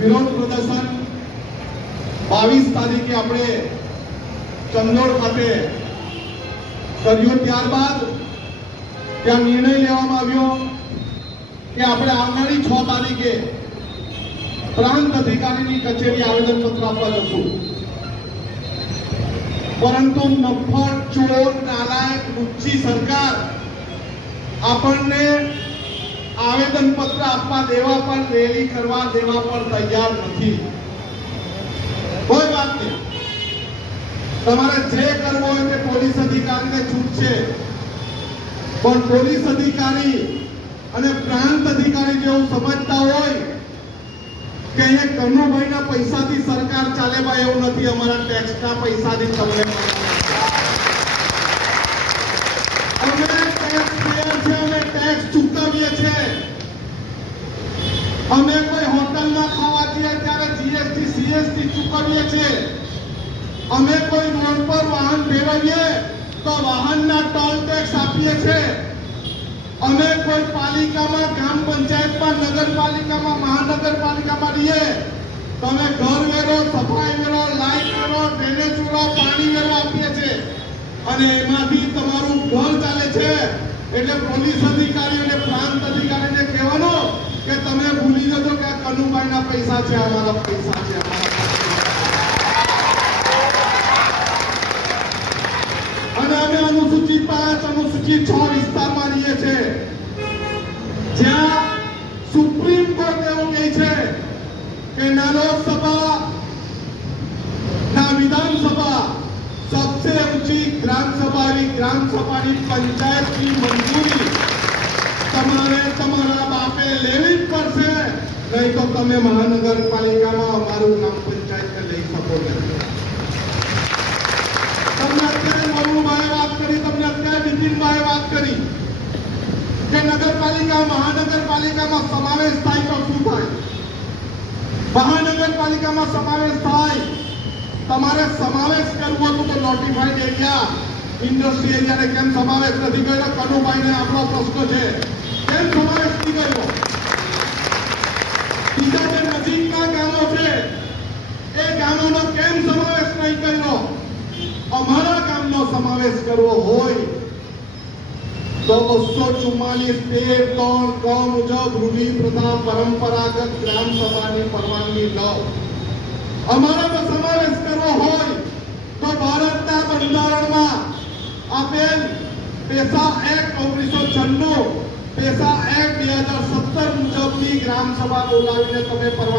વિરોધ પ્રદર્શન 22 તારીખે આપણે ચંદોડ ખાતે કર્યું। ત્યારબાદ ત્યાં નિર્ણય લેવામાં આવ્યો કે આપણે આવનારી 6 તારીખે પ્રાંત અધિકારીની કચેરી આવેદનપત્ર આપવા જશું, પરંતુ નફટ ચોર નાલાયક લુચ્ચી સરકાર આપણને આવેદનપત્ર આપવા દેવા પર રેલી કરવા દેવા પર તૈયાર નથી। કોઈ વાત નહીં, તમારે જે કરવું હોય તે પોલીસ અધિકારીને છૂટ છે, પણ પોલીસ અધિકારી અને પ્રાંત અધિકારી જેવું સમજતા હોય કે અહીંયા કનુભાઈના પૈસાથી સરકાર ચાલે ભાઈ, એવું નથી। અમારા ટેક્સના પૈસાથી તમને અમે ટેક્સ ચૂકવીએ છીએ। અમે કોઈ હોટલમાં ખાવા જઈએ ત્યારે જીએસટી સીએસટી ચૂકવીએ છીએ। અમે કોઈ રોડ પર વાહન ફેરવીએ તો વાહનના ટોલ ટેક્સ આપીએ છીએ। અમે કોઈ પાલિકામાં, ગ્રામ પંચાયતમાં, નગરપાલિકામાં, મહાનગરપાલિકામાં રહીએ તો અમે ઘર વેરો, સફાઈ વેરો, લાઇટ વેરો, ડ્રેનેજ વેરો, પાણી વેરો આપીએ છીએ, અને એમાંથી તમારું ઘર ચાલે છે। એટલે પોલીસ અધિકારી અને પ્રાંત અધિકારીને કહેવાનું કે તમે ભૂલી જજો કે આ કનુભાઈના પૈસા છે, અમારા પૈસા છે। અને અમે અનુસૂચિત 5, અનુસૂચિત 6 વિસ્તારમાં રહીએ છીએ, જ્યાં સુપ્રીમ કોર્ટ એવું કહે છે કે ના લોકસભા ના વિધાનસભા सबसे ऊंची ग्राम सभा पंचायत की मंजूरी તમારે તમારા બાપે લેવી જ પડશે, નહીં તો તમે મહાનગરપાલિકામાં અમારું ગ્રામ પંચાયત લઈ શકો નહીં। તમને અત્યારે મરુભાઈ વાત કરી, તમને અત્યારે નીતિનભાઈ વાત કરી કે નગરપાલિકા, મહાનગરપાલિકામાં સમાવેશ થાય તો શું થાય? મહાનગરપાલિકામાં સમાવેશ થાય, તમારે સમાવેશ કરવો હતો તો નોટિફાઈડ એરિયા, ઇન્ડસ્ટ્રી એરિયાને કેમ સમાવેશ નથી કર્યો? કનુભાઈને આપણો પ્રશ્ન છે, કેમ સમાવેશ નથી કર્યો? બીજા જે નજીકના ગામો છે એ ગામોનો કેમ સમાવેશ નહીં કર્યો? અમારા ગામનો સમાવેશ કરવો હોય તો 244(3) ક મુજબ રૂઢિ પ્રથા પરંપરાગત ગ્રામ સભાની પરવાનગી લો। અમારો તો સમાવેશ કરવો હોય તો ભારતના બંધારણમાં આપેલ પેશા એક્ટ 1996, પેશા એક્ટ 2017 મુજબની ગ્રામ સભા બોલાવીને તમે પરવાનગી